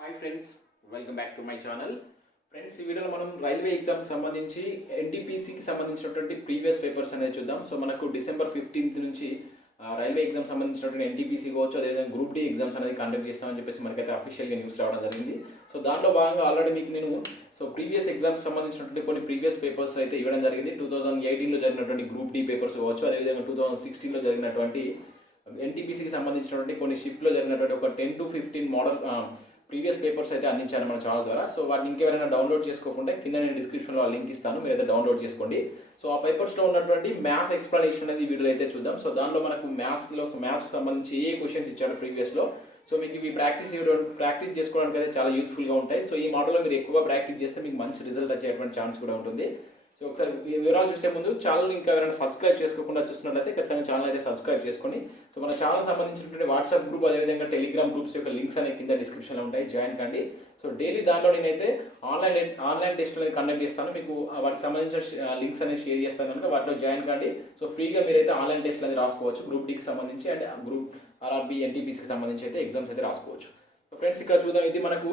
Hi friends, welcome back to my channel. Friends, ఈ వీడియోలో మనం రైల్వే ఎగ్జామ్కి సంబంధించి ఎన్టీపీసీకి సంబంధించినటువంటి ప్రీవియస్ పేపర్స్ అనేది చూద్దాం. సో మనకు డిసెంబర్ 15th నుంచి రైల్వే ఎగ్జామ్ సంబంధించినటువంటి ఎన్టీపీసీ కావచ్చు, అదేవిధంగా గ్రూప్ డి ఎగ్జామ్స్ అనేది కండక్ట్ చేస్తామని చెప్పేసి మనకైతే అఫీషియల్గా న్యూస్ రావడం జరిగింది. సో దాంట్లో భాగంగా ఆల్రెడీ మీకు నేను ప్రీవియస్ ఎగ్జామ్స్ సంబంధించినటువంటి కొన్ని ప్రీవియస్ పేపర్స్ అయితే ఇవ్వడం జరిగింది. 2018లో జరిగినటువంటి గ్రూప్ డి పేపర్స్ కావచ్చు, అదేవిధంగా 2016లో జరిగినటువంటి ఎన్టీపీసీకి సంబంధించినటువంటి కొన్ని షిఫ్ట్లో జరిగినటువంటి ఒక 10 to 15 మోడల్ ప్రీవియస్ పేపర్స్ అయితే అందించాను మన ఛానల్ ద్వారా. సో వాటిని ఇంకెవరైనా డౌన్లోడ్ చేసుకోకుండా కింద నేను డిస్క్రిప్షన్లో ఆ లింక్ ఇస్తాను, మీరైతే డౌన్లోడ్ చేసుకోండి. సో ఆ పేపర్స్లో ఉన్నటువంటి మ్యాథ్స్ ఎక్స్ప్లెనేషన్ అనేది ఈ వీడియోలో అయితే చూద్దాం. సో దాంట్లో మనకు మ్యాథ్స్కి సంబంధించి ఏ క్వశ్చన్స్ ఇచ్చాడు ప్రీవియస్లో, సో మీకు ఇవి ప్రాక్టీస్ చేసుకోవడానికి అయితే చాలా యూస్ఫుల్గా ఉంటాయి. సో ఈ మోడల్లో మీరు ఎక్కువగా ప్రాక్టీస్ చేస్తే మీకు మంచి రిజల్ట్ వచ్చేటువంటి ఛాన్స్ కూడా ఉంటుంది. సో ఒకసారి వివరాలు చూసే ముందు ఛానల్ ఇంకా ఎవరైనా సబ్స్క్రైబ్ చేసుకోకుండా చూస్తున్నట్లయితే ఖచ్చితంగా ఛానల్ అయితే సబ్స్క్రైబ్ చేసుకొని, సో మన ఛానల్ సంబంధించినటువంటి వాట్సాప్ గ్రూప్, అదేవిధంగా టెలిగ్రామ్ గ్రూప్స్ యొక్క లింక్స్ అనేవి కింద డిస్క్రిప్షన్లో ఉంటాయి, జాయిన్ కండి. సో డైలీ దాంట్లో నేనైతే ఆన్లైన్ టెస్ట్ అనేది కండక్ట్ చేస్తాను, మీకు వాటికి సంబంధించిన లింక్స్ అనేది షేర్ చేస్తాను కనుక వాటిలో జాయిన్ కండి. సో ఫ్రీగా మీరైతే ఆన్లైన్ టెస్ట్ అనేది రాసుకోవచ్చు, గ్రూప్ డికి సంబంధించి అండ్ గ్రూప్ ఆర్ఆర్బీ ఎన్టీపీసీకి సంబంధించి అయితే ఎగ్జామ్స్ అయితే రాసుకోవచ్చు. సో ఫ్రెండ్స్, ఇక్కడ చూద్దాం. ఇది మనకు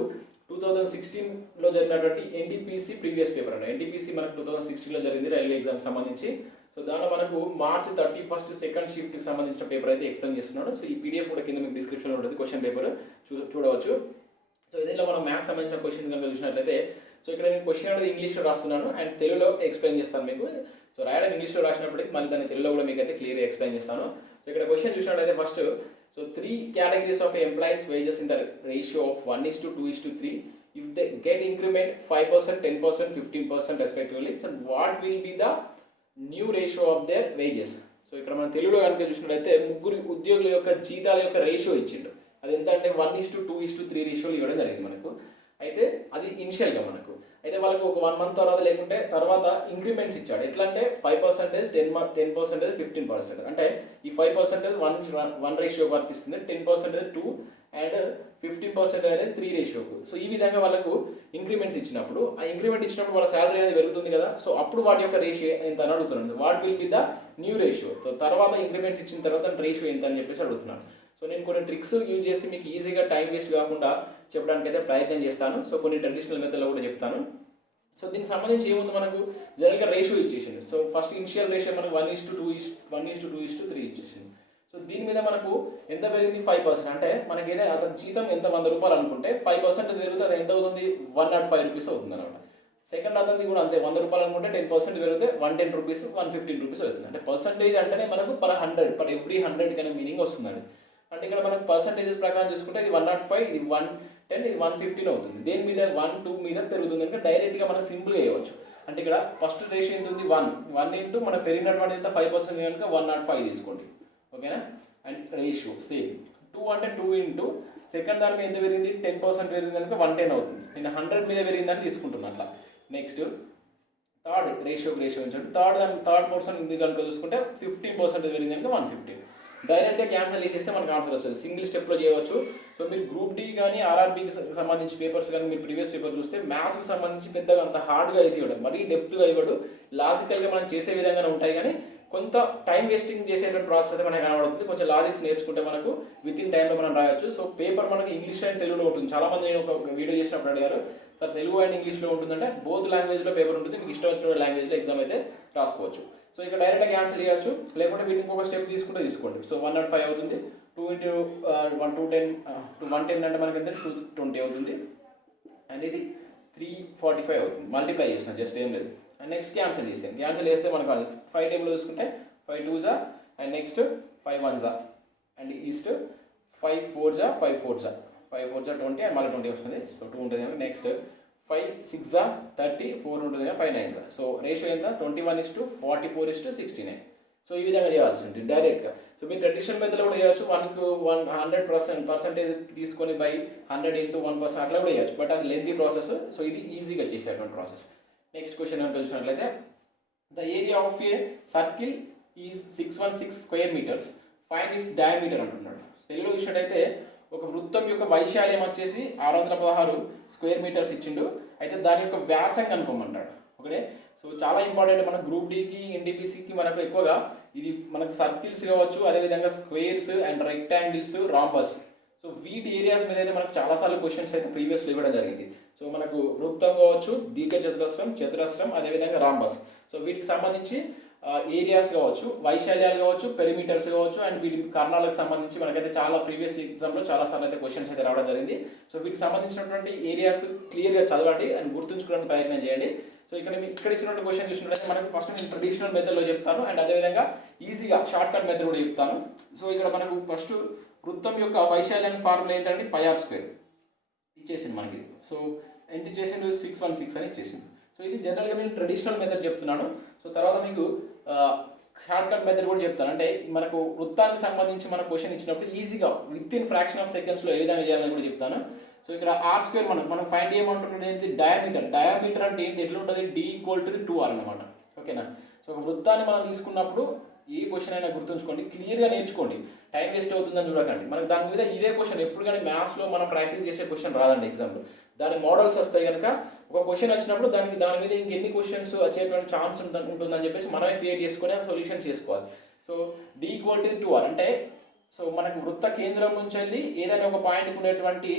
2016లో జరిగినటువంటి ఎన్టీపీసీ ప్రీవియస్ పేపర్ అండి. ఎన్టీపీసీ మనకు 2016లో జరిగింది రైల్వే ఎగ్జామ్ సంబంధించి. సో దానిలో మనకు March 31 సెకండ్ షిఫ్ట్కి సంబంధించిన పేపర్ అయితే ఎక్స్ప్లెయిన్ చేస్తున్నాడు. సో ఈ పీడిఎఫ్ కూడా కింద మీకు డిస్క్రిప్షన్లో ఉంటుంది, క్వశ్చన్ పేపర్ చూడవచ్చు. సో ఇదిలో మనం మ్యాథ్స్ సంబంధించిన క్వశ్చన్ కనుక చూసినట్లయితే, సో ఇక్కడ నేను క్వశ్చన్ అనేది ఇంగ్లీష్లో రాస్తున్నాను అండ్ తెలుగులో ఎక్స్ప్లెయిన్ చేస్తాను మీకు. సో రాయడం ఇంగ్లీష్లో రాసినప్పటికీ మళ్ళీ దాన్ని తెలుగులో కూడా మీకు అయితే క్లియర్గా ఎక్స్ప్లెయిన్ చేస్తాను. సో ఇక్కడ క్వశ్చన్ చూసినట్లయితే first, so 3 categories of employees wages in the ratio of 1:2:3. If they get increment 5%, 10%, 15% respectively, so what will be the new ratio of their wages? So ఇక్కడ మనం తెలుగులో కనుక చూసినట్లయితే ముగ్గురు ఉద్యోగుల యొక్క జీతాల యొక్క రేషియో ఇచ్చిండు. అది ఎంత అంటే 1:2:3 రేషియోలు ఇవ్వడం జరిగింది మనకు. అయితే అది ఇనిషియల్గా మనకు అయితే వాళ్ళకి ఒక 1 month తర్వాత లేకుంటే తర్వాత ఇంక్రిమెంట్స్ ఇచ్చాడు. ఎట్లా అంటే 5%, 10%, 15%. అంటే ఈ 5% 1 రేషియో వర్తిస్తుంది, 10% 2 అండ్ 15% అనేది 3 రేషియోకు. సో ఈ విధంగా వాళ్ళకు ఇంక్రిమెంట్స్ ఇచ్చినప్పుడు, ఆ ఇంక్రిమెంట్ ఇచ్చినప్పుడు వాళ్ళ శాలరీ అనేది పెరుగుతుంది కదా. సో అప్పుడు వాటి యొక్క రేషియో ఎంత అని అడుగుతున్నాను. What will be the new ratio. So తర్వాత ఇంక్రిమెంట్స్ ఇచ్చిన తర్వాత రేషియో ఎంత అని చెప్పేసి అడుగుతున్నాను. సో నేను కొన్ని ట్రిక్స్ యూజ్ చేసి మీకు ఈజీగా టైం వేస్ట్ కాకుండా చెప్పడానికి అయితే ప్రయత్నం చేస్తాను. సో కొన్ని ట్రెడిషనల్ మెథడ్లో కూడా చెప్తాను. సో దీనికి సంబంధించి ఏముంది, మనకు జనరల్గా రేషియో ఇచ్చేసింది. సో ఫస్ట్ ఇనిషియల్ రేషియో మనకు 1:2:3 ఇచ్చేసింది. సో దీని మీద మనకు ఎంత పెరిగింది, 5%. అంటే మనకి ఏదైతే అతని జీతం ఎంత 100 రూపాయలు అనుకుంటే 5% పెరిగితే అది ఎంత అవుతుంది, 105 రూపీస్ అవుతుంది అనమాట. సెకండ్ అతనిది కూడా అంతే, 100 రూపాయలు అనుకుంటే 10% పెరిగితే 110 రూపీస్, 115 రూపీస్ అవుతుంది. అంటే పర్సంటేజ్ అంటేనే మనకు per 100 కన్నా మీనింగ్ వస్తుందండి. అంటే ఇక్కడ మనకు పర్సంటేజెస్ ప్రకారం చూసుకుంటే ఇది 105, ఇది 110, ఇది 115 అవుతుంది. దేని మీద 1, 2 మీద పెరుగుతుంది కనుక డైరెక్ట్గా మనం సింపుల్గా వేయవచ్చు. అంటే ఇక్కడ ఫస్ట్ రేషియో ఎంత ఉంది, 1 ఇంటూ మన పెరిగినటువంటి ఎంత 5% కనుక 105 తీసుకోండి, ఓకేనా. అండ్ రేషియో సేమ్ 2 అంటే 2 ఇంటూ సెకండ్ దాని మీద ఎంత పెరిగింది, 10% పెరిగింది కనుక 110 అవుతుంది. నేను 100 మీద పెరిగిందని తీసుకుంటున్నాను అట్లా. నెక్స్ట్ థర్డ్ రేషియో ఉంచండి. థర్డ్ పర్సన్ ఇది కనుక చూసుకుంటే 15% పెరిగింది కనుక 115. డైరెక్ట్గా క్యాన్సిల్ చేసేస్తే మనకు ఆన్సర్ వస్తుంది, సింగిల్ స్టెప్లో చేయవచ్చు. సో మీరు గ్రూప్ డి కానీ ఆర్ఆర్బీకి సంబంధించి పేపర్స్ కానీ మీరు ప్రీవియస్ పేపర్ చూస్తే మ్యాథ్స్కి సంబంధించి పెద్దగా అంత హార్డ్గా అయితే ఇవ్వడం, మరీ డెప్త్గా ఇవ్వడు, లాజికల్గా మనం చేసే విధంగానే ఉంటాయి. కానీ కొంత టైం వేస్టింగ్ చేసేటువంటి ప్రాసెస్ అయితే మనకు కనబడుతుంది. కొంచెం లాజిక్స్ నేర్చుకుంటే మనకు విత్ ఇన్ టైంలో మనం రాయొచ్చు. సో పేపర్ మనకు ఇంగ్లీష్ అండ్ తెలుగులో ఉంటుంది. చాలామంది నేను ఒక వీడియో చేసినప్పుడు అడిగారు, సార్ తెలుగు అండ్ ఇంగ్లీష్లో ఉంటుందంటే బోత్ లాంగ్వేజ్లో పేపర్ ఉంటుంది, మీకు ఇష్టం వచ్చిన లాంగ్వేజ్లో ఎగ్జామ్ అయితే రాసుకోవచ్చు. సో ఇక్కడ డైరెక్ట్గా క్యాన్సిల్ చేయవచ్చు, లేకుంటే వీటికి ఇంకొక స్టెప్ తీసుకుంటే తీసుకోండి. సో 105 అవుతుంది, 2 ఇంటూ 110 అంటే మనకి అంటే 220 అవుతుంది, అండ్ ఇది 345 అవుతుంది. మల్టిప్లై చేసిన జస్ట్ ఏం లేదు. అండ్ నెక్స్ట్ క్యాన్సిల్ చేస్తే మనకు 5 టేబుల్ చూసుకుంటే 5 2s and next 5 1s and east 5 4s 5 4s 20 and మళ్ళీ 20 వస్తుంది. సో 2 ఉంటుంది. నెక్స్ట్ 5 6s 30, 4 ఉంటుంది, 5 9s. సో రేషియో ఎంత, 21:44:69. సో ఈ విధంగా చేయాల్సి ఉంటుంది డైరెక్ట్గా. సో మీరు ట్రెడిషనల్ మెథడ్లో కూడా చేయవచ్చు, 100% తీసుకొని బై 100 ఇంటూ 1% అట్లా కూడా చేయవచ్చు, బట్ అది లెంతీ ప్రాసెస్. సో ఇది ఈజీగా చేసేటువంటి ప్రాసెస్. నెక్స్ట్ క్వశ్చన్ అని చూసినట్లయితే, the area of a circle is 616 square metres, find its diameter అంటున్నాడు. తెలుగులో చూసినట్టయితే ఒక వృత్తం యొక్క వైశాల్యం వచ్చేసి 616 స్క్వేర్ మీటర్స్ ఇచ్చిండు. అయితే దాని యొక్క వ్యాసం కనుక్కోమంటాడు, ఓకే. సో చాలా ఇంపార్టెంట్ మన గ్రూప్ డికి ఎన్టీపీసీకి మనకు ఎక్కువగా ఇది మనకు సర్కిల్స్ కావచ్చు, అదేవిధంగా squares and rectangles, rhombus. So వీటి ఏరియాస్ మీద అయితే మనకు చాలాసార్లు క్వశ్చన్స్ అయితే ప్రీవియస్లో ఇవ్వడం జరిగింది. సో మనకు వృత్తం కావచ్చు, దీర్ఘ చతురస్రం, చతురస్రం, అదేవిధంగా రాంబస్. సో వీటికి సంబంధించి ఏరియాస్ కావచ్చు, వైశాల్యాలు కావచ్చు, పెరిమీటర్స్ కావచ్చు, అండ్ వీటి కర్ణాలకు సంబంధించి మనకైతే చాలా ప్రీవియస్ ఎగ్జామ్లో చాలాసార్లు అయితే క్వశ్చన్స్ అయితే రావడం జరిగింది. సో వీటికి సంబంధించినటువంటి ఏరియాస్ క్లియర్గా చదవండి అండ్ గుర్తుంచుకోవడానికి ప్రయత్నం చేయండి. సో ఇక్కడ ఇచ్చినటువంటి క్వశ్చన్ చూసినట్లయితే మనకు ఫస్ట్ నేను ట్రెడిషనల్ మెథడ్లో చెప్తాను అండ్ అదేవిధంగా ఈజీగా షార్ట్ కట్ మెథడ్ కూడా చెప్తాను. సో ఇక్కడ మనకు ఫస్ట్ వృత్తం యొక్క వైశాల్యాన్ని ఫార్ములా ఏంటంటే πr² ఇచ్చేసింది మనకి. సో ఎంత ఇచ్చేసింది 616 అని ఇచ్చేసింది. సో ఇది జనరల్గా నేను ట్రెడిషనల్ మెథడ్ చెప్తున్నాను. సో తర్వాత మీకు షార్ట్ కట్ మెథడ్ కూడా చెప్తాను. అంటే మనకు వృత్తానికి సంబంధించి మన క్వశ్చన్ ఇచ్చినప్పుడు ఈజీగా విత్ ఇన్ ఫ్రాక్షన్ ఆఫ్ సెకండ్స్లో ఏ విధంగా చేయాలని కూడా చెప్తాను. సో ఇక్కడ r² మనం ఫైండ్ చేయమంటున్నది ఏంటి, డయామీటర్ అంటే ఏంటి, ఎట్లా ఉంటుంది, d = 2r అనమాట. ఓకేనా. సో ఒక వృత్తాన్ని మనం తీసుకున్నప్పుడు ఏ క్వశ్చన్ అయినా గుర్తుంచుకోండి, క్లియర్గా నేర్చుకోండి, టైం వేస్ట్ అవుతుందని చూడకండి. మనకు దాని మీద ఇదే క్వశ్చన్ ఎప్పుడు కానీ మ్యాథ్స్లో మనం ప్రాక్టీస్ చేసే క్వశ్చన్ రాదండి ఎగ్జామ్లో. దాని మోడల్స్ వస్తాయి కనుక ఒక క్వశ్చన్ వచ్చినప్పుడు దాని మీద ఇంకెన్ని క్వశ్చన్స్ వచ్చేటువంటి ఛాన్స్ ఉంటుందని చెప్పేసి మనమే క్రియేట్ చేసుకొని సొల్యూషన్ చేసుకోవాలి. సో d = 2r అంటే సో మనకు వృత్త కేంద్రం నుంచి వెళ్ళి ఏదైనా ఒక పాయింట్కి ఉండేటువంటి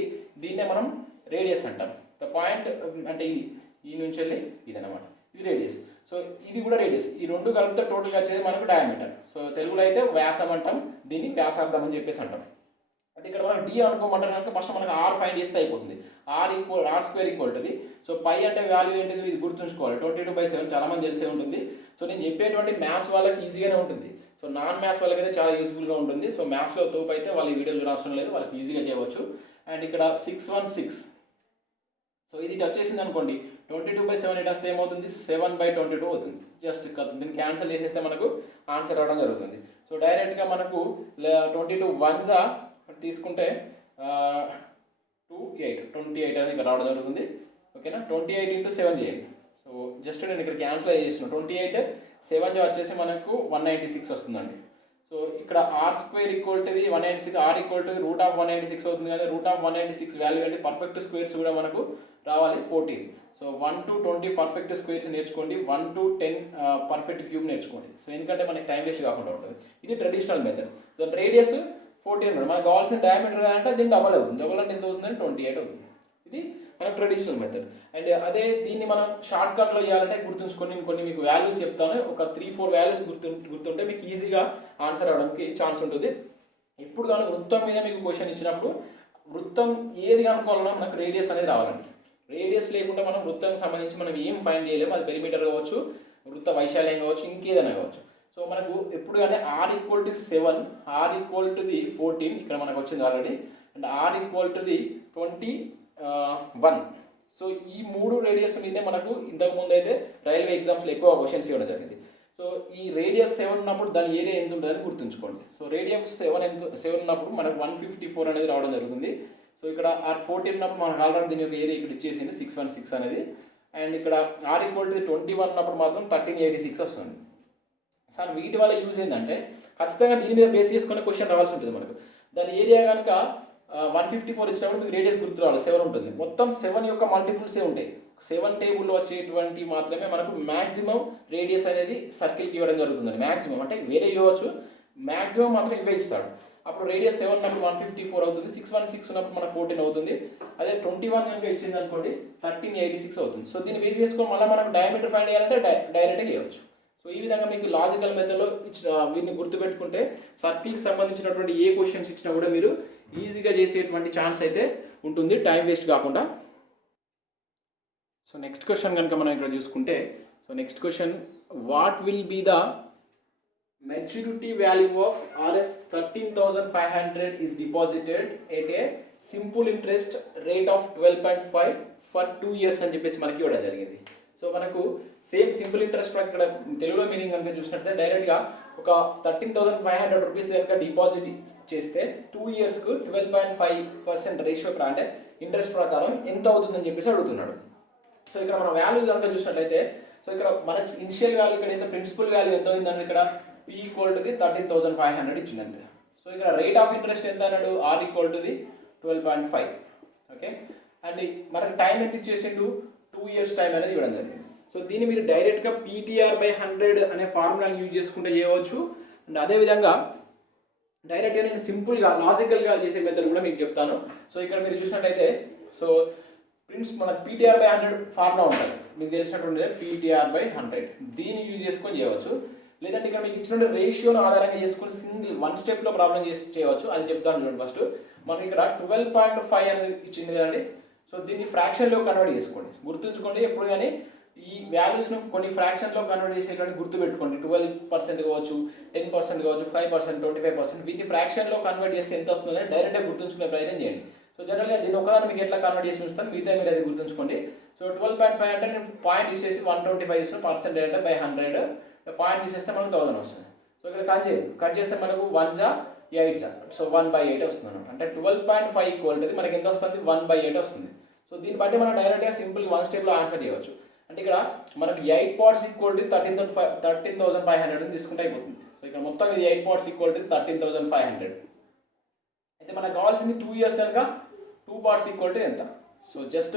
దీన్నే మనం రేడియస్ అంటాం. ద పాయింట్ అంటే ఇది ఈ నుంచి వెళ్ళి ఇది అనమాట, ఇది రేడియస్. సో ఇది కూడా రేడియస్, ఈ రెండు కలిపితే టోటల్గా వచ్చేది మనకు డయామీటర్. సో తెలుగులో అయితే వ్యాసం అంటాం, దీన్ని వ్యాసార్థం అని చెప్పేసి అంటాం. అయితే ఇక్కడ మనం d అనుకోమంటారు కనుక ఫస్ట్ మనకు r ఫైండ్ చేస్తే అయిపోతుంది. r² సో పై అంటే వాల్యూ ఏంటిది, ఇది గుర్తుంచుకోవాలి, 22/7 చాలా మంది తెలిసే ఉంటుంది. సో నేను చెప్పేటువంటి మ్యాథ్స్ వాళ్ళకి ఈజీగానే ఉంటుంది. సో నాన్ మ్యాథ్స్ వాళ్ళకి అయితే చాలా యూస్ఫుల్గా ఉంటుంది. సో మ్యాథ్స్లో తోపు అయితే వాళ్ళు ఈ వీడియో చూడాల్సిన లేదు, వాళ్ళకి ఈజీగా చేయవచ్చు. అండ్ ఇక్కడ 616, సో ఇది వచ్చేసింది అనుకోండి, 22/7 ఇట్ వస్తే ఏమవుతుంది, 7/22 అవుతుంది. జస్ట్ దీన్ని క్యాన్సిల్ చేసేస్తే మనకు ఆన్సర్ రావడం జరుగుతుంది. సో డైరెక్ట్గా మనకు 22 1s తీసుకుంటే 28 అనేది ఇక్కడ రావడం జరుగుతుంది. ఓకేనా. 28 × 7 చేయండి. సో జస్ట్ నేను ఇక్కడ క్యాన్సిల్ చేసిన 28 7 వచ్చేసి మనకు 196 వస్తుందండి. సో ఇక్కడ r² = 196, r √196 అవుతుంది. కానీ √196 వాల్యూ అంటే పర్ఫెక్ట్ స్క్వేర్స్ కూడా మనకు రావాలి 14. సో 1 to 20 పర్ఫెక్ట్ స్క్వేర్స్ నేర్చుకోండి, 1 to 10 పర్ఫెక్ట్ క్యూబ్ నేర్చుకోండి. సో ఎందుకంటే మనకి టైం వేస్ట్ కాకుండా ఉంటుంది. ఇది ట్రెడిషనల్ మెథడ్. దాని రేడియస్ 14 మనకు కావాల్సిన డయామీటర్ అంటే దీన్ని డబల్ అవుతుంది. డబల్ అంటే ఎంత అవుతుందంటే 28 అవుతుంది. ఇది మన ట్రెడిషనల్ మెథడ్. అండ్ అదే దీన్ని మనం షార్ట్ కట్లో చేయాలంటే గుర్తుంచుకొని కొన్ని మీకు వాల్యూస్ చెప్తాను. ఒక 3-4 వాల్యూస్ గుర్తుంటే మీకు ఈజీగా ఆన్సర్ అవడానికి ఛాన్స్ ఉంటుంది. ఇప్పుడు కానీ వృత్తం మీద మీకు క్వశ్చన్ ఇచ్చినప్పుడు వృత్తం ఏది కనుక్కోవాలన్నా మనకు రేడియస్ అనేది రావాలండి. రేడియస్ లేకుండా మనం వృత్తానికి సంబంధించి మనం ఏం ఫైండ్ చేయలేము. అది పెరిమీటర్ కావచ్చు, వృత్త వైశాల్యం కావచ్చు, ఇంకేదైనా కావచ్చు. సో మనకు ఎప్పుడు కానీ r = 7, r = 14 ఇక్కడ మనకు వచ్చింది ఆల్రెడీ, అండ్ r = 21. సో ఈ మూడు రేడియస్ మీదే మనకు ఇంతకుముందు అయితే రైల్వే ఎగ్జామ్స్లో ఎక్కువ క్వశ్చన్స్ ఇవ్వడం జరిగింది. సో ఈ రేడియస్ 7 ఉన్నప్పుడు దాని ఏరియా ఎంత ఉంటుందని గుర్తుంచుకోండి. సో రేడియస్ 7 ఉన్నప్పుడు మనకు 154 అనేది రావడం జరుగుతుంది. సో ఇక్కడ r14 ఉన్నప్పుడు మనకు ఆల్రెడీ దీని యొక్క ఏరియా ఇక్కడ ఇచ్చేసింది 616 అనేది. అండ్ ఇక్కడ r = 21 ఉన్నప్పుడు మాత్రం 1386 వస్తుంది. సార్ వీటి వల్ల యూజ్ ఏంటంటే ఖచ్చితంగా దీని మీద బేస్ చేసుకునే క్వశ్చన్ రావాల్సి ఉంటుంది మనకు. దాని ఏరియా కనుక 154 ఇచ్చినప్పుడు మీకు రేడియస్ గుర్తు రావాలి, 7 ఉంటుంది. మొత్తం 7 యొక్క మల్టిపుల్సే ఉంటాయి. 7 టేబుల్లో వచ్చేటువంటి మాత్రమే మనకు మ్యాక్సిమం రేడియస్ అనేది సర్కిల్కి ఇవ్వడం జరుగుతుందండి. మ్యాక్సిమం అంటే వేరే ఇవ్వచ్చు, మ్యాక్సిమం మాత్రం ఇవే ఇస్తాడు. అప్పుడు రేడియస్ 7 ఉన్నప్పుడు 154 అవుతుంది, 616 ఉన్నప్పుడు మనకు 14 అవుతుంది. అదే 21 కనుక ఇచ్చింది అనుకోండి 1386 అవుతుంది. సో దీన్ని బేస్ చేసుకొని మళ్ళీ మనకు డయామీటర్ ఫైండ్ చేయాలంటే డైరెక్ట్గా చేయవచ్చు. సో ఈ విధంగా మీకు లాజికల్ మెథడ్లో వీటిని గుర్తుపెట్టుకుంటే సర్కిల్కి సంబంధించినటువంటి ఏ క్వశ్చన్స్ ఇచ్చినా కూడా మీరు ఈజీగా చేసేటువంటి ఛాన్స్ అయితే ఉంటుంది, టైం వేస్ట్ కాకుండా. సో నెక్స్ట్ క్వశ్చన్ కనుక మనం ఇక్కడ చూసుకుంటే, so next question, what will be the maturity value of Rs 13,500 is deposited at a simple interest rate of 12.5 for 2 years అని చెప్పేసి మనకి ఇవ్వడం జరిగింది. సో మనకు సేమ్ సింపుల్ ఇంట్రెస్ట్ ఇక్కడ తెలుగులో మీనింగ్ కనుక చూసినట్లయితే డైరెక్ట్గా ఒక 13,500 రూపీస్ కనుక డిపాజిట్ చేస్తే 2 ఇయర్స్కు 12.5% రేషియో అంటే ఇంట్రెస్ట్ ప్రకారం ఎంత అవుతుందని చెప్పేసి అడుగుతున్నాడు. సో ఇక్కడ మన వాల్యూ కనుక చూసినట్లయితే, సో ఇక్కడ మన ఇనిషియల్ వాల్యూ ఇక్కడ ఎంత, ప్రిన్సిపల్ వాల్యూ ఎంత అయిందంటే ఇక్కడ P = 13,500 ఇచ్చిందంతే. సో ఇక్కడ రేట్ ఆఫ్ ఇంట్రెస్ట్ ఎంత అన్నాడు, R = 12.5. ఓకే. అండ్ మనకు టైం ఎంత ఇచ్చేసిండు, 2 ఇయర్స్ టైం అనేది ఇవ్వడం జరిగింది. సో దీన్ని మీరు డైరెక్ట్గా PTR/100 అనే ఫార్ములాని యూజ్ చేసుకుంటే చేయవచ్చు. అండ్ అదేవిధంగా డైరెక్ట్గా నేను సింపుల్గా లాజికల్గా చేసే మెథడ్ కూడా మీకు చెప్తాను. సో ఇక్కడ మీరు చూసినట్టయితే సో మనకు పీటీఆర్ బై 100 ఫార్ములా ఉంటుంది, మీకు తెలిసినటువంటి పీటీఆర్ బై 100. దీన్ని యూజ్ చేసుకొని చేయవచ్చు. లేదంటే ఇక్కడ మీకు ఇచ్చిన రేషియోను ఆధారంగా చేసుకొని సింగిల్ వన్ స్టెప్లో ప్రాబ్లం చేయవచ్చు. అది చెప్తాను చూడండి. ఫస్ట్ మనకి ఇక్కడ 12.5 అనేది ఇచ్చింది కదండి. సో దీన్ని ఫ్రాక్షన్లో కన్వర్ట్ చేసుకోండి. గుర్తుంచుకోండి, ఎప్పుడు కానీ ఈ వాల్యూస్ను కొన్ని ఫ్రాక్షన్లో కన్వర్ట్ చేసేటువంటి గుర్తుపెట్టుకోండి. 12% కావచ్చు, 10% కావచ్చు, 5%, 25%. వీటిని ఫ్రాక్షన్లో కన్వర్ట్ చేస్తే ఎంత వస్తుందని డైరెక్ట్గా గుర్తుంచుకునే ప్రయత్నం చేయండి. సో జనరల్గా దీని ఒకదాన్ని మీకు ఎట్లా కన్వర్ట్ చేసి ఉంచుతాను, మిగతా మీరు అది గుర్తుంచుకోండి. సో 12.5 అంటే నేను పాయింట్ తీసేసి 125 ఇస్తాను, పర్సెంటేజ్ అంటే బై 100, పాయింట్ తీసేస్తే మనకు 1000 వస్తుంది. సో ఇక్కడ కట్ చేస్తే మనకు 1 జా 8 జా, సో 1/8 వస్తుంది అనమాట. అంటే 12.5 ఈక్వల్ టు మనకి ఎంత వస్తుంది, 1/8 వస్తుంది. సో దీన్ని బట్టి మనం డైరెక్ట్గా సింపుల్ వన్ స్టెప్లో ఆన్సర్ చేయవచ్చు. అంటే ఇక్కడ మనకు 8 పార్ట్స్ ఈక్వల్ టు 13,500 తీసుకుంటే అయిపోతుంది. సో ఇక్కడ మొత్తం ఇది 8 పార్ట్స్ ఈక్వల్ టు 13,500. అయితే మనకు కావాల్సింది 2 ఇయర్స్ కనుక 2 పార్ట్స్ ఈక్వల్ టు ఎంత. సో జస్ట్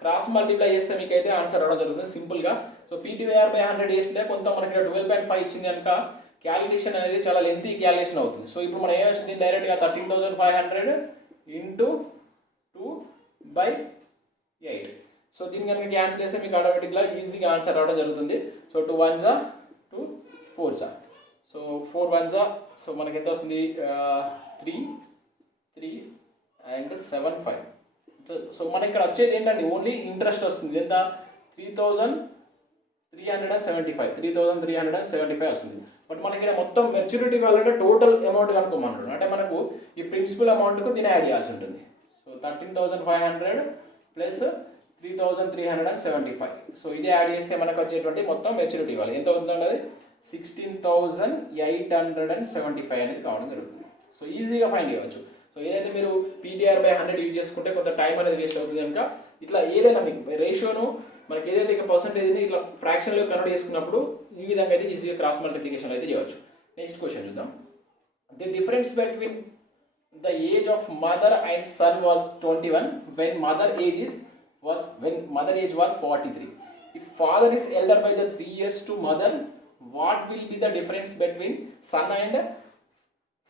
క్రాస్ మల్టిప్లై చేస్తే మీకు అయితే ఆన్సర్ రావడం జరుగుతుంది సింపుల్గా. సో పీటీఆర్ బై 100 చేస్తే కొంత మనకి 12.5 ఇచ్చింది కనుక క్యాలిక్యులేషన్ అనేది చాలా లెంతీ క్యాలిక్యులేషన్ అవుతుంది. సో ఇప్పుడు మనం ఏమొస్తుంది, డైరెక్ట్గా 13,500 ఇంటూ 2/8. సో దీన్ని కనుక క్యాన్సిల్ చేస్తే మీకు ఆటోమేటిక్గా ఈజీగా ఆన్సర్ రావడం జరుగుతుంది. సో 2 1 జా 2 4 జా, సో 4 1 జా, సో మనకి ఎంత వస్తుంది 3 అండ్ 7 5. సో మనకి ఇక్కడ వచ్చేది ఏంటంటే ఓన్లీ ఇంట్రెస్ట్ వస్తుంది. ఎంత 3,375 వస్తుంది. బట్ మనకి ఇక్కడ మొత్తం మెచ్యూరిటీ కావాలంటే టోటల్ అమౌంట్ కనుక్కోమన్నాడు. అంటే మనకు ఈ ప్రిన్సిపల్ అమౌంట్కు దీన్ని యాడ్ చేయాల్సి ఉంటుంది. So 13,500 plus 3,375. సో ఇది యాడ్ చేస్తే మనకు వచ్చేటువంటి మొత్తం మెచ్యూరిటీ ఇవ్వాలి. ఎంత అవుతుందండి, అది 16,875 అనేది కావడం జరుగుతుంది. సో ఈజీగా ఫైండ్ చేయవచ్చు. సో ఏదైతే మీరు పీటీఆర్ బై 100 యూజ్ చేసుకుంటే కొంత టైం అనేది వేస్ట్ అవుతుంది కనుక ఇట్లా ఏదైనా మీకు రేషియోను మనకి ఏదైతే ఇక పర్సెంటేజ్ని ఇట్లా ఫ్రాక్షన్లో కన్వర్ట్ చేసుకున్నప్పుడు ఈ విధంగా అయితే ఈజీగా క్రాస్ మల్టిప్లికేషన్ అయితే చేయవచ్చు. నెక్స్ట్ క్వశ్చన్ చూద్దాం. The difference between the age of mother and son was 21 when mother age was 43. If father is elder by the 3 years to mother, what will be the difference between son and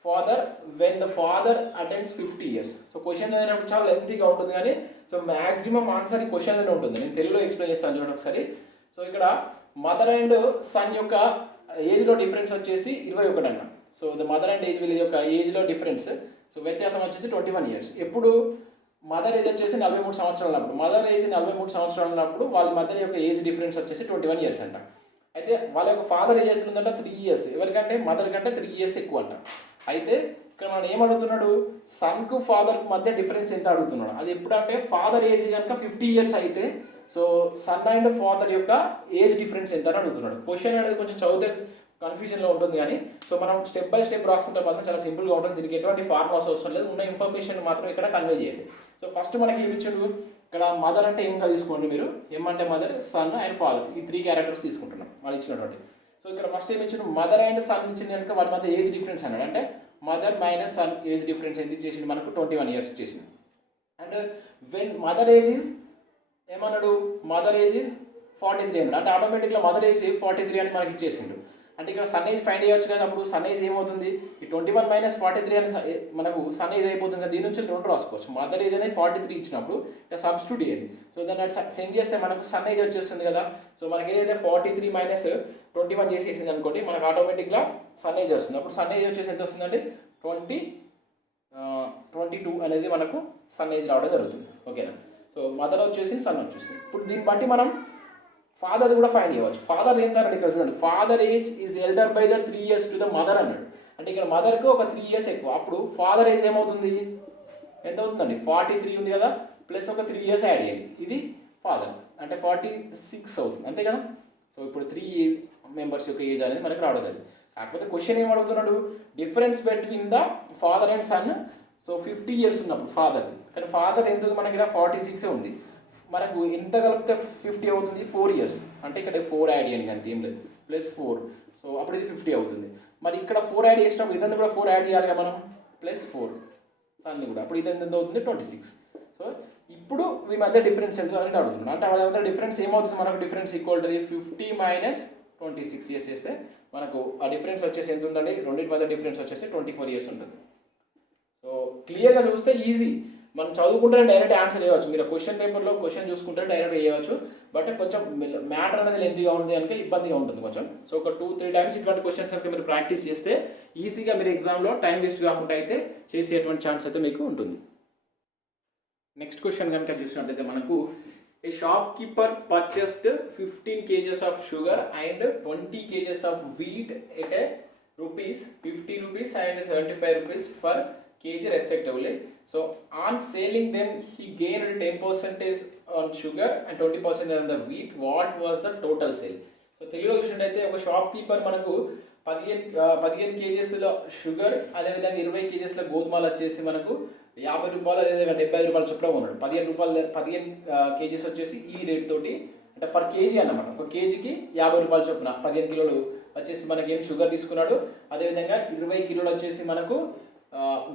father when the father attains 50 years? So question అయినప్పుడు చాలా లెంతీగా ఉంటుంది కానీ so maximum answer ఈ క్వశ్చన్లోనే ఉంటుంది. నేను తెలుగులో explain చేస్తాను చూడండి ఒకసారి. సో ఇక్కడ మదర్ అండ్ సన్ యొక్క ఏజ్లో డిఫరెన్స్ వచ్చేసి 21 అంట. So the mother and age వీళ్ళ యొక్క ఏజ్లో డిఫరెన్స్, సో వ్యత్యాసం వచ్చేసి 21 ఇయర్స్. ఎప్పుడు మదర్ ఏజ్ వచ్చేసి 43 సంవత్సరాలు ఉన్నప్పుడు, మదర్ ఏజ్ 43 సంవత్సరాలు ఉన్నప్పుడు వాళ్ళ మదర్ యొక్క ఏజ్ డిఫరెన్స్ వచ్చేసి 21 ఇయర్స్ అంట. అయితే వాళ్ళ యొక్క ఫాదర్ ఏజ్ ఎంత ఉందంట 3 ఇయర్స్, ఎవరికంటే మదర్ కంటే 3 ఇయర్స్ ఎక్కువ అంట. అయితే ఇక్కడ మనం ఏమడుగుతున్నాడు, సన్కు ఫాదర్కు మధ్య డిఫరెన్స్ ఎంత అడుగుతున్నాడు. అది ఎప్పుడంటే ఫాదర్ ఏజ్ కనుక 50 ఇయర్స్ అయితే సో సన్ అండ్ ఫాదర్ యొక్క ఏజ్ డిఫరెన్స్ ఎంత అని అడుగుతున్నాడు. క్వశ్చన్ అనేది కొంచెం చదివితే కన్ఫ్యూజన్లో ఉంటుంది కానీ సో మనం స్టెప్ బై స్టెప్ రాసుకుంటే మాత్రం చాలా సింపుల్గా ఉంటుంది. దీనికి ఎటువంటి ఫార్ములాస్ అవసరం లేదు, ఉన్న ఇన్ఫర్మేషన్ మాత్రం ఇక్కడ కన్వే చేయాలి. సో ఫస్ట్ మనకి ఏమి ఇచ్చాడు ఇక్కడ, మదర్ అంటే ఏంగా తీసుకోండి మీరు, ఏమంటే మదర్, సన్ అండ్ ఫాదర్, ఈ 3 క్యారెక్టర్స్ తీసుకుంటున్నాం వాళ్ళు ఇచ్చినటువంటి. సో ఇక్కడ ఫస్ట్ ఏమి ఇచ్చాడు, మదర్ అండ్ సన్ ఇచ్చింది కనుక వాటి మధ్య ఏజ్ డిఫరెన్స్ అన్నాడు. అంటే mother minus sun age difference ఎంత చేసింది మనకు 21 ఇయర్స్ చేసింది. And when mother age is ఏమన్నాడు, మదర్ ఏజ్ ఈజ్ 43 అన్నాడు. అంటే ఆటోమేటిక్గా మదర్ ఏజ్ 43 అని మనకి ఇచ్చేసిండు. అంటే ఇక్కడ సన్ ఏజ్ ఫైండ్ చేయవచ్చు కదా. అప్పుడు సన్ ఏజ్ ఏమవుతుంది, ఈ 21 మైనస్ 43 అని మనకు సన్ ఏజ్ అయిపోతుంది కదా. దీని నుంచి 2 రాసుకోవచ్చు. మదర్ ఏజ్ అనేది 43 ఇచ్చినప్పుడు ఇక్కడ సబ్స్టిట్యూట్ చేయండి. సో దాన్ని సెండ్ చేస్తే మనకు సన్ ఏజ్ వచ్చేస్తుంది కదా. సో మనకి ఏదైతే 43 మైనస్ 21 చేసేసింది అనుకోండి, మనకు ఆటోమేటిక్గా సన్ ఏజ్ వస్తుంది. అప్పుడు సన్ ఏజ్ వచ్చేసి ఎంత వస్తుందండి, 22 అనేది మనకు సన్ ఏజ్ రావడం జరుగుతుంది. ఓకేనా. సో మదర్ వచ్చేసి సన్ వచ్చేసింది. ఇప్పుడు దీన్ని బట్టి మనం ఫాదర్ కూడా ఫైండ్ చేయవచ్చు. ఫాదర్ ఎంత అన్నాడు ఇక్కడ చూడండి, father age is elder by the 3 years to the mother అన్నాడు. అంటే ఇక్కడ మదర్కి ఒక 3 ఇయర్స్ ఎక్కువ. అప్పుడు ఫాదర్ ఏజ్ ఏమవుతుంది, ఎంత అవుతుందండి, 43 ఉంది కదా, ప్లస్ ఒక 3 ఇయర్స్ యాడ్ చేయాలి. ఇది ఫాదర్ అంటే 46 అవుతుంది, అంతే కదా. సో ఇప్పుడు 3 మెంబర్స్ యొక్క ఏజ్ అనేది మనకి రావడం జరిగింది. కాకపోతే క్వశ్చన్ ఏమడుగుతున్నాడు, difference between the father and son. So 50 years ఉన్నప్పుడు ఫాదర్, కానీ ఫాదర్ ఎంత ఉంది మనకి ఇక్కడ 46 ఉంది. మనకు ఎంత కలిపితే 50 అవుతుంది, 4 ఇయర్స్. అంటే ఇక్కడ 4 యాడ్ చేయండి అంతే, ఏం లేదు, ప్లస్ 4. సో అప్పుడు ఇది 50 అవుతుంది. మరి ఇక్కడ 4 యాడ్ చేసినప్పుడు ఇదంతా కూడా 4 యాడ్ చేయాలి కదా మనం, ప్లస్ 4 అన్నీ కూడా. అప్పుడు ఇదంతా ఎంత అవుతుంది, 26. సో ఇప్పుడు ఈ మధ్య డిఫరెన్స్ ఎంత అనేది అడుగుతున్నాడు. అంటే వాళ్ళ మధ్య డిఫరెన్స్ ఏమవుతుంది మనకు, difference equal to 50 minus 26 years చేస్తే మనకు ఆ డిఫరెన్స్ వచ్చేసి ఎంత ఉందండి, రెండింటి మధ్య డిఫరెన్స్ వచ్చేసి 24 ఇయర్స్ ఉంటుంది. సో క్లియర్గా చూస్తే ఈజీ, మనం చదువుకుంటే డైరెక్ట్ ఆన్సర్ చేయవచ్చు. మీరు క్వశ్చన్ పేపర్లో క్వశ్చన్ చూసుకుంటే డైరెక్ట్ చేయవచ్చు. బట్ కొంచెం మ్యాటర్ అనేది లెంతీగా ఉంది కనుక ఇబ్బందిగా ఉంటుంది కొంచెం. సో ఒక 2-3 టైమ్స్ ఇటువంటి క్వశ్చన్స్ కనుక మీరు ప్రాక్టీస్ చేస్తే ఈజీగా మీరు ఎగ్జామ్లో టైం వేస్ట్ కాకుండా అయితే చేసేటువంటి ఛాన్స్ అయితే మీకు ఉంటుంది. నెక్స్ట్ క్వశ్చన్ కనుక చూసినట్లయితే మనకు a shopkeeper purchased 15 kgs of sugar and 20 kgs of wheat at a ₹50 and 75 rupees per kg respectively. So on selling them he gained 10% on sugar and 20% on the wheat. What was the total sale? So తెలుగులో చూసినట్టయితే ఒక shop keeper మనకు 15 kgsలో sugar, అదేవిధంగా 20 kgsలో గోధుమలు వచ్చేసి మనకు ₹50, అదేవిధంగా ₹75 చొప్పున కొన్నాడు. 15 kgs వచ్చేసి ఈ రేట్ తోటి, అంటే పర్ కేజీ అన్నమాట. ఒక కేజీకి ₹50 చొప్పున 15 కిలోలు వచ్చేసి మనకి ఏం షుగర్ తీసుకున్నాడు, అదేవిధంగా 20 కిలోలు వచ్చేసి మనకు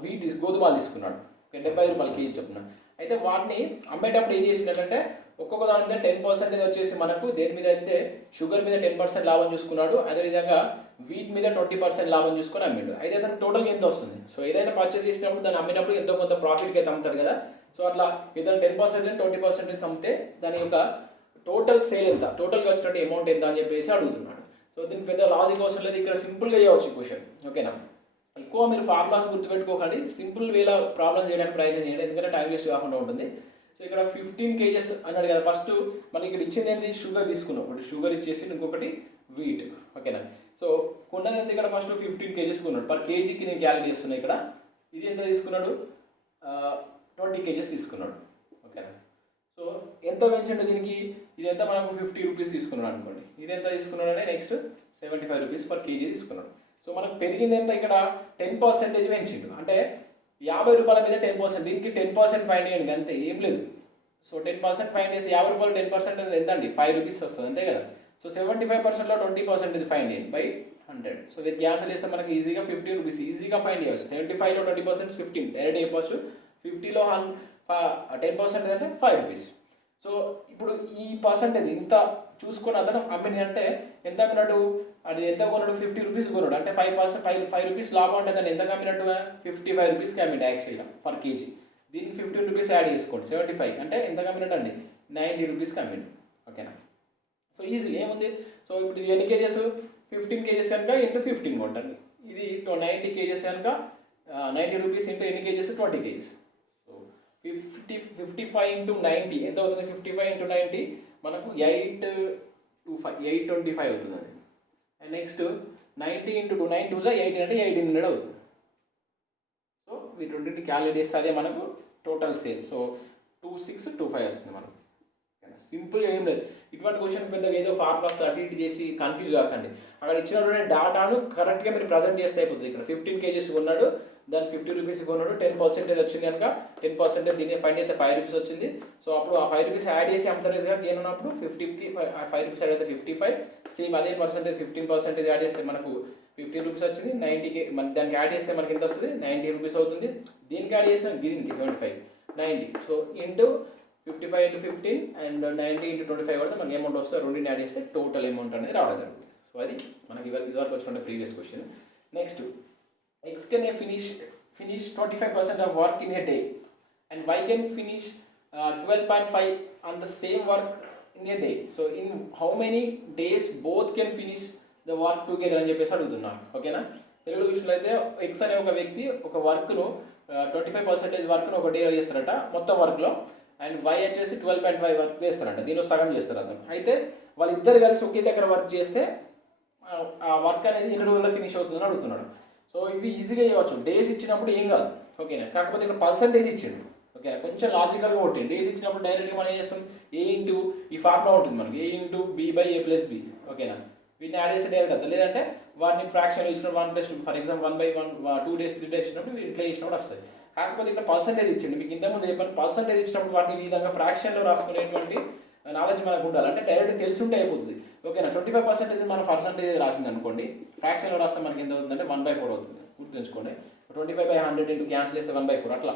వీట్ గోధుమలు తీసుకున్నాడు. ₹70 కేజీ చొప్పున. అయితే వాటిని అమ్మేటప్పుడు ఏం చేసినట్టే ఒక్కొక్క దాని మీద 10% వచ్చేసి మనకు దేని మీద అయితే షుగర్ మీద 10% లాభం చూసుకున్నాడు, అదేవిధంగా వీట్ మీద 20% లాభం చూసుకొని అమ్మిండు. అయితే అతను టోటల్గా ఎంత వస్తుంది? సో ఏదైనా పర్చేస్ చేసినప్పుడు దాన్ని అమ్మినప్పుడు ఎంతో కొంత ప్రాఫిట్కి అయితే అమ్ముతారు కదా. సో అట్లా ఏదైనా 10% 20% అమ్మితే దాని యొక్క టోటల్ సేల్ ఎంత, టోటల్గా వచ్చినట్టు అమౌంట్ ఎంత అని చెప్పేసి అడుగుతున్నాడు. సో దీనికి పెద్ద లాజిక్ అవసరం లేదు, ఇక్కడ సింపుల్గా చేయవచ్చు క్వశ్చన్. ఓకేనా, ఎక్కువ మీరు ఫార్ములాస్ గుర్తుపెట్టుకోకండి, సింపుల్ వేలో ప్రాబ్లమ్ చేయడానికి ప్రయత్నం చేయండి, ఎందుకంటే టైం వేస్ట్ కాకుండా ఉంటుంది. సో ఇక్కడ 15 kgs అన్నాడు కదా. ఫస్ట్ మనకి ఇక్కడ ఇచ్చింది ఏంటి, షుగర్ తీసుకున్నాం. ఒకటి షుగర్ ఇచ్చేసి ఇంకొకటి వీట్. ఓకేనా, సో కొన్నది ఎంత ఇక్కడ ఫస్ట్ 15 kgs కొన్నాడు. పర్ కేజీకి నేను క్యాలిక్యులేట్ చేస్తున్నాను. ఇక్కడ ఇది ఎంత తీసుకున్నాడు, 20 kgs తీసుకున్నాడు. ఓకేనా, సో ఎంత పెంచండి దీనికి, ఇది ఎంత మనకు ₹50 తీసుకున్నాడు అనుకోండి. ఇది ఎంత తీసుకున్నాడు అంటే నెక్స్ట్ ₹75 పర్ కేజీ తీసుకున్నాడు. సో మనకు పెరిగింది ఎంత, ఇక్కడ 10% పెంచిండు, అంటే ₹50 మీద 10%. దీనికి 10% ఫైన్ చేయండి అంతే, ఏం లేదు. సో 10% ఫైన్ చేసి ₹50 10% అనేది ఎంత అండి, ₹5 వస్తుంది అంతే కదా. సో 75%లో 20% ఇది ఫైన్ చేయండి బై 100. సో ఇది క్యాన్సల్ చేస్తే మనకి ఈజీగా ₹50 ఈజీగా ఫైన్ చేయవచ్చు. 75లో 20% 15 డైరెక్ట్ చెప్పవచ్చు. 50లో 10% అంటే ₹5. సో ఇప్పుడు ఈ పర్సెంటేజ్ ఇంత చూసుకొని అతను అమ్మిని అంటే ఎంత అమ్మినట్టు, అది ఎంత కొన్నాడు, ₹50 కొన్నాడు, అంటే ₹5 లాభం అంటే దాన్ని ఎంత అమ్మినట్టు, ₹55కి అమ్మిండు యాక్చువల్గా పర్ కేజీ. దీనికి ₹15 యాడ్ చేసుకోండి, 75 అంటే ఎంత అమ్మినట్టు అండి, ₹90కి అమ్మిండు. ఓకేనా, సో ఈజీ ఏముంది. సో ఇప్పుడు ఇది ఎన్ని కేజెస్, 15 kgs కనుక ఇంటూ 15 కొట్టండి. ఇది 90 kgs కనుక ₹90 ఇంటూ ఎన్ని కేజెస్, 20 kgs. సో 55 ఇంటూ 90 ఎంత అవుతుంది, 55 ఇంటూ 90 మనకు 825 అవుతుంది అది. అండ్ నెక్స్ట్ 90 ఇంటూ 2 9 2 18 అంటే 1800 అవుతుంది. సో వీటి క్యాలిక్యులేట్ చేస్తే అదే మనకు టోటల్ సేల్. సో 2625 వస్తుంది మనకు. సింపుల్గా ఏం లేదు. ఇటువంటి క్వశ్చన్ పెద్దగా ఏదో ఫార్ములాస్ అటు ఇటు చేసి కన్ఫ్యూజ్ కాకండి. అక్కడ ఇచ్చినటువంటి డాటాను కరెక్ట్గా మీరు ప్రజెంట్ చేస్తే అయిపోతుంది. ఇక్కడ 15 kgs కొన్నాడు, దాన్ని ₹50 కొన్నాడు, 10% వచ్చింది కనుక 10% దీన్ని ఫైన్ అయితే ₹5 వచ్చింది. సో అప్పుడు ఆ ₹5 యాడ్ చేసి అమ్ముతారు కదా గేన్ ఉన్నప్పుడు 50కి ₹5 యాడ్ అయితే 55. సేమ్ అదే పర్సెంటేజ్ 15% యాడ్ చేస్తే మనకు ₹15 వచ్చింది. 90కి మన దానికి యాడ్ చేస్తే మనకి ఎంత వస్తుంది, ₹90 అవుతుంది. దీనికి యాడ్ చేసిన దీనికి 75 90. So into 55 into 15 and 90 into 25 కూడా మనకి అమౌంట్ వస్తుంది. రెండింటిని యాడ్ చేస్తే టోటల్ అమౌంట్ అనేది రావడం జరుగుతుంది. సో అది మనకి ఇదివరకు వచ్చిన previous question. Next, X can finish 25% of work in a day and Y can finish 12.5 on the same work in a day. So in how many days both can finish the work together అని చెప్పేసి అడుగుతున్నారు. ఓకేనా, తెలుగులో చూసినట్లయితే X అనే ఒక వ్యక్తి ఒక వర్క్ను 25% వర్క్ను ఒక డేలో చేస్తారట మొత్తం వర్క్లో, అండ్ వై వచ్చేసి 12.5 వర్క్ చేస్తారంట, దీనిలో సగం చేస్తారు అతను. అయితే వాళ్ళిద్దరు కలిసి ఒకే దగ్గర వర్క్ చేస్తే ఆ వర్క్ అనేది ఎన్ని రోజుల్లో ఫినిష్ అవుతుందని అడుగుతున్నాడు. సో ఇవి ఈజీగా చేయవచ్చు. డేస్ ఇచ్చినప్పుడు ఏం కాదు. ఓకేనా, కాకపోతే ఇక్కడ పర్సంటేజ్ ఇచ్చిండు. ఓకేనా, కొంచెం లాజికల్గా ఉంటుంది. డేస్ ఇచ్చినప్పుడు డైరెక్ట్గా మనం ఏం చేస్తాం, A ఇంటూ ఈ ఫార్ములా ఉంటుంది మనకి, A ఇంటూ B/A+B. ఓకేనా, వీటిని యాడ్ చేస్తే డైరెక్ట్ అవుతుంది. లేదంటే వాటిని ఫ్రాక్షన్లో ఇచ్చినప్పుడు 1+2 ఫర్ ఎగ్జాంపుల్ 1/1 2 days 3 days ఇచ్చినప్పుడు ఇట్లా ఇచ్చినప్పుడు వస్తుంది. కాకపోతే ఇక్కడ పర్సంటేజ్ ఇచ్చిండు. మీకు ఇంతకుముందు చెప్పాను, పర్సంటేజ్ ఇచ్చినప్పుడు వాటిని ఈ విధంగా ఫ్రాక్షన్లో రాసుకునేటువంటి నాలెడ్జ్ మనకు ఉండాలి. అంటే డైరెక్ట్ తెలుసుంటే అయిపోతుంది. ఓకేనా, 25% మనం పర్సంటేజ్ రాసింది అనుకోండి, ఫ్రాక్షన్లో రాస్తే మనకి ఎంత అవుతుందంటే 1/4 అవుతుంది. గుర్తుంచుకోండి, 25/100 ఇంటూ క్యాన్సిల్ చేస్తే 1/4 అట్లా.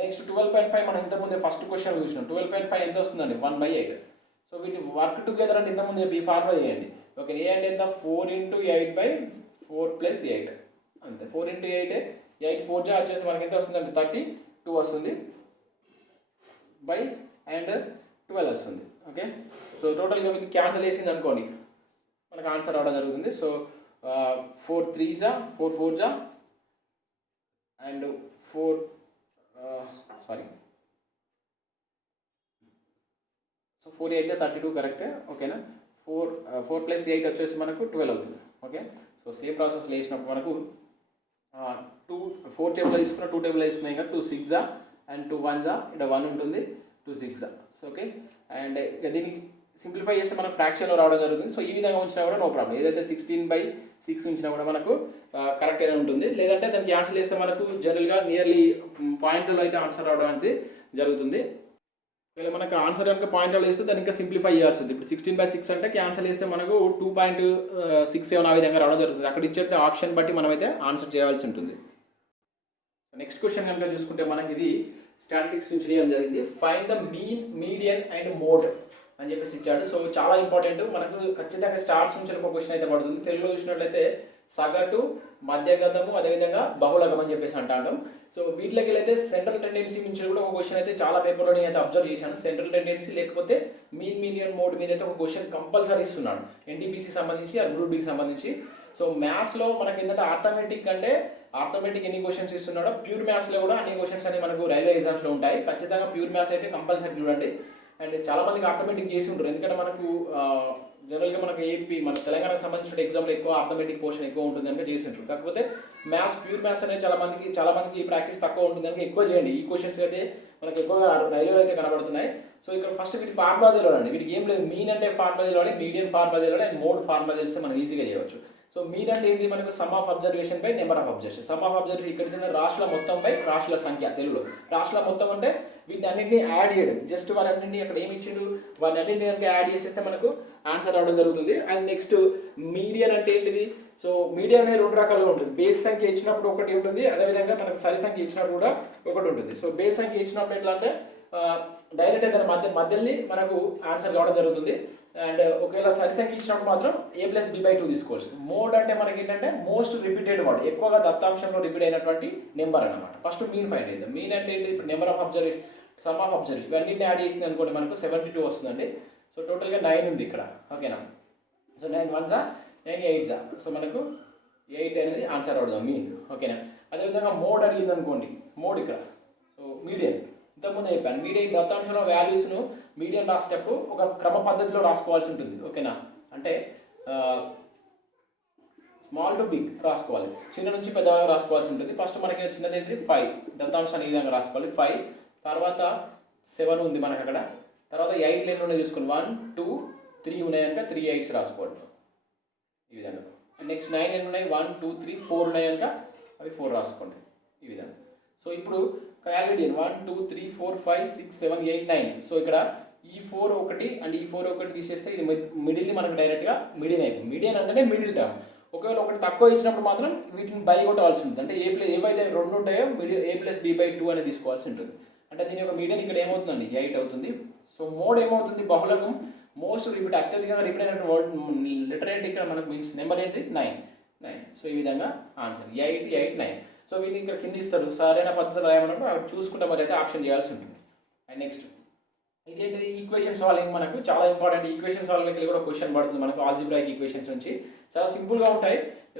నెక్స్ట్ 12.5 మనం ఇంతకుముందు ఫస్ట్ క్వశ్చన్ చూసినాం. 12.5 ఎంత వస్తుందండి, 1/8. సో వీటి వర్క్ టుగెదర్ అంటే ఇంతకుముందు చెప్పి ఈ ఫార్ములా చేయండి. ఓకే, ఏ అంటే ఎంత 4x8/4 + 8 అంతే. 4x8 8 4 జా వచ్చేసి మనకి ఎంత వస్తుంది అంటే 32 వస్తుంది బై అండ్ 12 వస్తుంది. ఓకే, సో టోటల్గా మీకు క్యాన్సిల్ చేసింది అనుకోండి మనకు ఆన్సర్ రావడం జరుగుతుంది. సో 4 3 జా 4 4 జా అండ్ 4 సో 4 8 జా 32 కరెక్ట్. ఓకేనా, 4 + 8 వచ్చేసి మనకు 12 అవుతుంది. ఓకే, సో సేమ్ ప్రాసెస్లో వేసినప్పుడు మనకు 4 టేబుల్ తీసుకున్న 2 టేబుల్ తీసుకున్నాయి కదా, 2 6 జా అండ్ 2 1 జా, ఇక్కడ 1 ఉంటుంది, 2 6 జా. సో ఓకే, అండ్ దీనికి సింప్లిఫై చేస్తే మనకు ఫ్రాక్షన్లో రావడం జరుగుతుంది. సో ఈ విధంగా ఉంచినా కూడా నో ప్రాబ్లం. ఏదైతే 16/6 ఉంచినా కూడా మనకు కరెక్ట్గానే ఉంటుంది. లేదంటే దాన్ని క్యాన్సిల్ చేస్తే మనకు జనరల్గా నియర్లీ పాయింట్లలో అయితే ఆన్సర్ రావడం అనేది జరుగుతుంది. ఒకవేళ మనకు ఆన్సర్ కనుక పాయింట్లో వేస్తే దాన్ని ఇంకా సింప్లిఫై చేయాల్సి ఉంది. ఇప్పుడు 16/6 అంటే క్యాన్సిల్ చేస్తే మనకు 2.67 ఆ విధంగా రావడం జరుగుతుంది. అక్కడ ఇచ్చే ఆప్షన్ బట్టి మనమైతే ఆన్సర్ చేయాల్సి ఉంటుంది. నెక్స్ట్ క్వశ్చన్ కనుక చూసుకుంటే మనకి ఇది స్టాటిస్టిక్స్ నుంచి చేయడం జరిగింది. Find the mean, median and mode అని చెప్పేసి ఇచ్చాడు. సో చాలా ఇంపార్టెంట్, మనకు ఖచ్చితంగా స్టార్స్ నుంచి ఒక క్వశ్చన్ అయితే పడుతుంది. తెలుగులో చూసినట్లయితే సగటు, మధ్యగతము, అదేవిధంగా బహుళగం అని చెప్పేసి అంటాం. సో వీటిలోకి వెళ్ళైతే సెంట్రల్ టెండెన్సీ నుంచి కూడా ఒక క్వశ్చన్ అయితే చాలా పేపర్లో నేను అయితే అబ్జర్వ్ చేశాను. సెంట్రల్ టెండెన్సీ లేకపోతే మీన్, మీడియన్, మోడ్ మీద అయితే ఒక క్వశ్చన్ కంపల్సరీ ఇస్తున్నాడు ఎన్టీపీసీకి సంబంధించి, గ్రూప్ బికి సంబంధించి. సో మ్యాథ్స్లో మనకి ఏంటంటే ఆర్థమెటిక్ అంటే ఆర్థమెటిక్ ఎన్ని క్వశ్చన్స్ ఇస్తున్నాడో ప్యూర్ మ్యాథ్స్లో కూడా అన్ని క్వశ్చన్స్ అనేవి మనకు రైల్వే ఎగ్జామ్స్లో ఉంటాయి. ఖచ్చితంగా ప్యూర్ మ్యాథ్స్ అయితే కంపల్సరీ చూడండి. అండ్ చాలా మందికి ఆర్థమెటిక్ చేసి ఉంటారు, ఎందుకంటే మనకు జనరల్గా మనకు ఏపీ మన తెలంగాణకు సంబంధించిన ఎగ్జామ్లో ఎక్కువ ఆర్థమెటిక్ పోర్షన్ ఎక్కువ ఉంటుంది కనుక చేసి ఉంటారు. కాకపోతే మ్యాథ్స్, ప్యూర్ మ్యాథ్స్ అనేది చాలా మందికి ప్రాక్టీస్ తక్కువ ఉంటుంది కనుక ఎక్కువ చేయండి. ఈ క్వశ్చన్స్ అయితే మనకు ఎక్కువగా రైల్వేలో అయితే కనబడుతున్నాయి. సో ఇక్కడ ఫస్ట్ వీటి ఫార్ములా తెలియాలండి. వీటికి ఏం లేదు, మీన్ అంటే ఫార్ములా తెలియాలి, మీడియన్ ఫార్ములా తెలియాలి, అండ్ మోడ్ ఫార్ములా తెలిస్తే మనం ఈజీగా చేయవచ్చు. సో మీన్ అంటే ఏంటి, మనకు some of observation by number of observation. Some of observation ఇక్కడ చిన్న రాష్ట్రాల మొత్తం బై రాష్ట్రాల సంఖ్య. తెలుగులో రాష్ట్రాల మొత్తం అంటే వీటిని అన్నింటినీ యాడ్ చేయడం, జస్ట్ వారన్నింటినీ అక్కడ ఏమి ఇచ్చిండు వారిని అన్నింటినీ కనుక యాడ్ చేసేస్తే మనకు ఆన్సర్ రావడం జరుగుతుంది. అండ్ నెక్స్ట్ మీడియన్ అంటే ఏంటిది, సో మీడియన్ అనేది 2 రకాలుగా ఉంటుంది. బేస్ సంఖ్య ఇచ్చినప్పుడు ఒకటి ఉంటుంది, అదేవిధంగా మనకు సరి సంఖ్య ఇచ్చినప్పుడు కూడా ఒకటి ఉంటుంది. సో బేస్ సంఖ్య ఇచ్చినప్పుడు ఎట్లా అంటే డైరెక్ట్ దాని మధ్యని మనకు ఆన్సర్ కావడం జరుగుతుంది. అండ్ ఒకవేళ సరి సంఖ్య ఇచ్చినప్పుడు మాత్రం a+b/2 తీసుకోవచ్చు. మోడ్ అంటే మనకి ఏంటంటే మోస్ట్ రిపీటెడ్ వర్డ్, ఎక్కువగా దత్తాంశంలో రిపీట్ అయినటువంటి నెంబర్ అనమాట. ఫస్ట్ మీన్ ఫైండ్ చేద్దాం. మీన్ అంటే ఏంటి, ఇప్పుడు number of observation, some of observation ఇవన్నీ యాడ్ చేసింది అనుకోండి మనకు 72 వస్తుందండి. సో టోటల్గా 9 ఉంది ఇక్కడ. ఓకేనా, సో 9 1 జా 9 8 జా, సో మనకు 8 అనేది ఆన్సర్ అవుతుంది మీన్. ఓకేనా, అదేవిధంగా మోడ్ అడిగింది అనుకోండి, మోడ్ ఇక్కడ. సో మీడియన్ ఇంతకుముందు చెప్పాను, మీడియన్ దత్తాంశంలో వాల్యూస్ను మీడియన్ రాసేటప్పుడు ఒక క్రమ పద్ధతిలో రాసుకోవాల్సి ఉంటుంది. ఓకేనా, అంటే స్మాల్ టు బిగ్ రాసుకోవాలి, చిన్న నుంచి పెద్దగా రాసుకోవాల్సి ఉంటుంది. ఫస్ట్ మనకి చిన్నది ఏంటి 5, దత్తాంశాన్ని ఈ విధంగా రాసుకోవాలి 5, తర్వాత 7 ఉంది మనకి అక్కడ, తర్వాత 8 ఎన్ని ఉన్నాయి చూసుకోండి 1 2 3 ఉన్నాయి కనుక 3 8s రాసుకోండి ఈ విధంగా. నెక్స్ట్ 9 ఎన్ని ఉన్నాయి 1 2 3 4 ఉన్నాయి కనుక అవి 4 రాసుకోండి ఈ విధంగా. సో ఇప్పుడు క్యాలిడియన్ 1 2 3 4 5 6 7 8 9. సో ఇక్కడ ఈ 4 ఒకటి అండ్ ఈ 4 ఒకటి తీసేస్తే ఇది మిడిల్ని మనకు డైరెక్ట్గా మీడియన్ అయిపోయింది. మీడియన్ అంటేనే మిడిల్ టర్మ్. ఒకవేళ ఒకటి తక్కువ ఇచ్చినప్పుడు మాత్రం వీటిని బై కొట్టవలసి ఉంటుంది. అంటే ఏవైతే 2 ఉంటాయో a+b/2 అనేది తీసుకోవాల్సి ఉంటుంది. అంటే దీని యొక్క మీడియన్ ఇక్కడ ఏమవుతుందండి 8 అవుతుంది. సో మోడ్ ఏమవుతుంది, బహుళకం, మోస్ట్ రిపీట్, అత్యధికంగా రిపీట్ అయిన వర్డ్ లెటర్ ఏంటి ఇక్కడ మనకు మీన్స్ నెంబర్ ఏంటి 9. సో ఈ విధంగా ఆన్సర్ 8 8 9. సో వీటిని ఇక్కడ కింద ఇస్తాడు, సరైన పద్ధతి రాయమన్నప్పుడు అవి చూసుకుంటే మరి అయితే ఆప్షన్ చేయాల్సి ఉంటుంది. అండ్ నెక్స్ట్ ఇదేంటి ఈక్వేషన్ సాల్వింగ్, మనకు చాలా ఇంపార్టెంట్. ఈక్వేషన్ సాల్వింగ్కి కూడా క్వశ్చన్ పడుతుంది మనకు ఆల్జీబ్రాయిక్ ఈక్వేషన్స్ నుంచి. చాలా సింపుల్గా ఉంటాయి.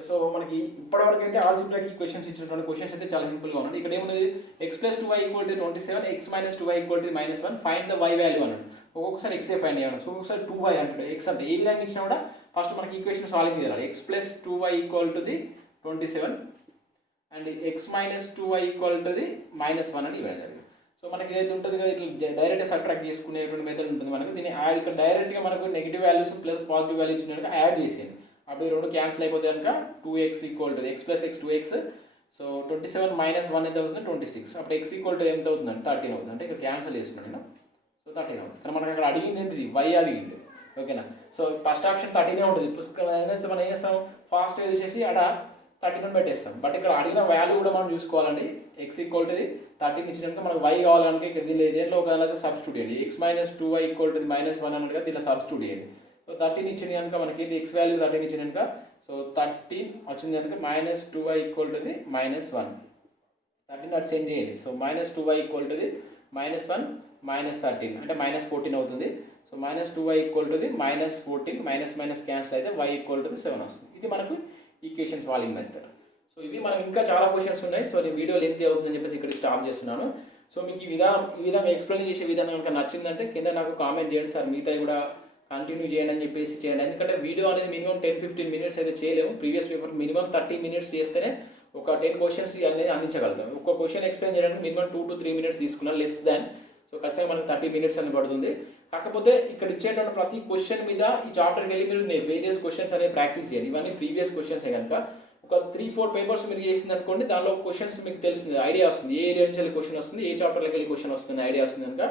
సో మనకి ఇప్పటివరకు అయితే ఆల్జీబ్రాయిక్ ఈక్వేషన్స్ ఇచ్చినటువంటి క్వశ్చన్స్ అయితే చాలా సింపుల్గా ఉన్నాయి. ఇక్కడ ఏమున్నది x+2y = 27, x - 2y = -1, find the y value అన్నాడు. ఒక్కొక్కసారి x ఫైండ్ అయ్యాను, సో ఒక్కొక్కసారి 2y అంటాడు. x అంటే ఏ విధంగా ఇచ్చినా కూడా ఫస్ట్ మనకి ఈక్వేషన్ సాల్వింగ్ చేయాలి. x+2y = 27 అండ్ x - 2y = -1 అని ఇవ్వడం జరిగింది. సో మనకి ఏదైతే ఉంటుంది కదా ఇట్లా డైరెక్ట్గా సబ్ట్రాక్ట్ చేసుకునేటువంటి మెథడ్ ఉంటుంది మనకు. దీన్ని యాడ్ ఇక్కడ డైరెక్ట్గా మనకు negative values plus positive values కనుక యాడ్ చేసేది. అప్పుడు ఈ 2 క్యాన్సిల్ అయిపోతే కనుక 2x = x + x 2x. So 27 - 1 ఎంత అవుతుంది 26. అప్పుడు x = ఎంత అవుతుందండి 13 అవుతుంది. అంటే ఇక్కడ క్యాన్సిల్ చేస్తున్నాను నేను. సో 13 అవుతుంది. కానీ మనకి అక్కడ అడిగింది ఏంటిది y అడిగింది. ఓకేనా, సో ఫస్ట్ ఆప్షన్ 13 ఉంటుంది. మనం ఏం చేస్తాం, ఫాస్ట్ చేసేసి అక్కడ 13 పెట్టేస్తాం. బట్ ఇక్కడ అడిగిన వాల్యూ కూడా మనం చూసుకోవాలండి. x = 13 ఇచ్చినాక మనకు y కావాలనుక ఇక్కడ దీనిలో దేంట్లో ఒక సబ్స్టిట్యూట్ చేయండి. x - 2y = -1 అన్నట్టుగా దీనిలో సబ్స్టిట్యూట్ చేయండి. సో సో 13 ఇచ్చింది కనుక మనకి ఎక్స్ వాల్యూ 13 ఇచ్చింది కనుక సో 13 వచ్చింది కనుక -2y ఈక్వల్ టు ది -1. 13 అటు చేంజ్ చేయండి. So -2y equal to the -1 -13 అంటే -14 అవుతుంది. So -2y equal to the -14 minus cancel అయితే y ఈక్వల్ టు ది 7 వస్తుంది. ఇది మనకు ఈక్వేషన్ సాల్వింగ్ మెథడ్. సో ఇవి మనకు ఇంకా చాలా క్వశ్చన్స్ ఉన్నాయి. సో నేను వీడియో లెంత్ అవుతుందని చెప్పేసి ఇక్కడ స్టాప్ చేస్తున్నాను. సో మీకు ఈ విధంగా ఎక్స్ప్లెయిన్ చేసే విధానం కనుక నచ్చిందంటే కింద నాకు కామెంట్ చేయండి, సార్ మిగతా కూడా కంటిన్యూ చేయండి అని చెప్పేసి చేయండి. ఎందుకంటే వీడియో అనేది మినిమం 10-15 మినిట్స్ అయితే చేయలేము. ప్రీవియస్ పేపర్ మినిమం 30 మినిట్స్ చేస్తేనే ఒక 10 క్వశ్చన్స్ అనేది అందించగలుగుతాం. ఒక క్వశ్చన్ ఎక్స్ప్లెయిన్ చేయడానికి మినిమం 2 to 3 మినిట్స్ తీసుకున్నా లెస్ దాన్. సో ఖచ్చితంగా మనకు 30 మినిట్స్ అని పడుతుంది. కాకపోతే ఇక్కడ ఇచ్చేటువంటి ప్రతి క్వశ్చన్ మీద ఈ చాప్టర్కి వెళ్ళి మీరు వేరియస్ క్వశ్చన్స్ అనేది ప్రాక్టీస్ చేయండి. ఇవన్నీ ప్రీవియస్ క్వశ్చన్స్ కనుక ఒక 3-4 పేపర్స్ మీరు చేసింది అనుకోండి, దానిలో క్వశ్చన్స్ మీకు తెలుస్తుంది, ఐడియా వస్తుంది, ఏ ఏరియా నుంచి వెళ్ళి క్వశ్చన్ వస్తుంది, ఏ చాప్టర్లోకి వెళ్ళి క్వశ్చన్ వస్తుంది ఐడియా వస్తుంది కనుక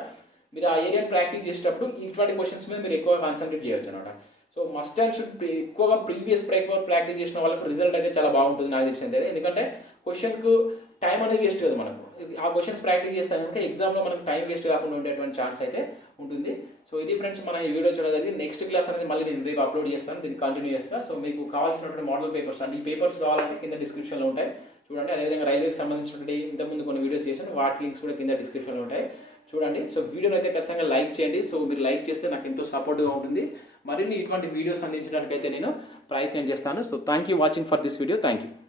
మీరు ఆ ఏరియాని ప్రాక్టీస్ చేసేటప్పుడు ఇటువంటి క్వశ్చన్స్ మీద మీరు ఎక్కువగా కాన్సన్ట్రేట్ చేయొచ్చు అనమాట. సో మస్ట్ అండ్ షుడ్ ఎక్కువగా ప్రీవియస్ పేపర్ ప్రాక్టీస్ చేసిన వాళ్ళకు రిజల్ట్ అయితే చాలా బాగుంటుంది నాకు తెలిసింది. ఎందుకంటే క్వశ్చన్కు టైం అనేది వేస్ట్ కాదు, మనకు ఆ క్వశ్చన్స్ ప్రాక్టీస్ చేస్తాం కనుక ఎగ్జామ్లో మనకు టైం వేస్ట్ కాకుండా ఉండేటువంటి ఛాన్స్ అయితే ఉంటుంది. సో ఇది ఫ్రెండ్స్ మన ఈ వీడియో చూడడం జరిగింది. నెక్స్ట్ క్లాస్ అనేది మళ్ళీ నేను రేపు అప్లోడ్ చేస్తాను, దీన్ని కంటిన్యూ చేస్తాను. సో మీకు కావాల్సినటువంటి మోడల్ పేపర్స్ అంటే ఈ పేపర్స్ కావాలంటే కింద డిస్క్రిప్షన్లో ఉంటాయి చూడండి. అదేవిధంగా రైల్వేకి సంబంధించినటువంటి ఇంతకుముందు కొన్ని వీడియోస్ చేశాను, వాటి లింక్స్ కూడా కింద డిస్క్రిప్షన్లో ఉంటాయి చూడండి. సో వీడియోని అయితే ఖచ్చితంగా లైక్ చేయండి. సో మీరు లైక్ చేస్తే నాకు ఎంతో సపోర్ట్గా ఉంటుంది. మరిన్ని ఇటువంటి వీడియోస్ అందించడానికి అయితే నేను ప్రయత్నం చేస్తాను. So thank you watching for this video. Thank you.